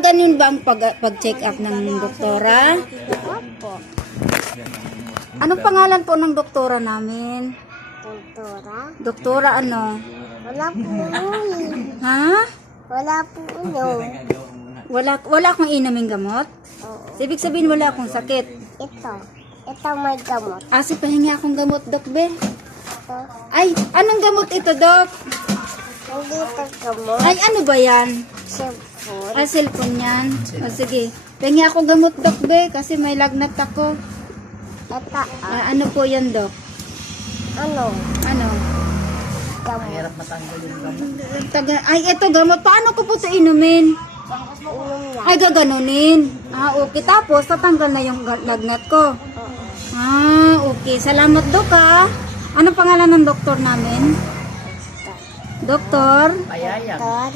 Ganun ba ang pag-check up ng doktora? Opo. Anong pangalan po ng doktora namin? Doktora? Doktora ano? Wala po ulo. Ha? Wala po ulo. Wala akong inaming gamot? Oo. Ibig sabihin wala akong sakit. Ito. Ito may gamot. Pahingi akong gamot, Dok Be. Ito. Ay, anong gamot ito, Dok? Hindi ito gamot. Ay, ano ba yan? Cellphone. Cellphone yan. Sige. Pahingi ako gamot, Dok Be, kasi may lagnat ako. Ito. Ano po yan, Dok? Ano? Ano? Gamot. Ay, ito gamot. Paano ko po ito inumin? Inom yan. Ay, gaganunin. Okay. Tapos, tatanggal na yung lagnat ko. Oo. Okay. Salamat, Dok, ha. Anong pangalan ng doktor namin? Doktor? Doktor.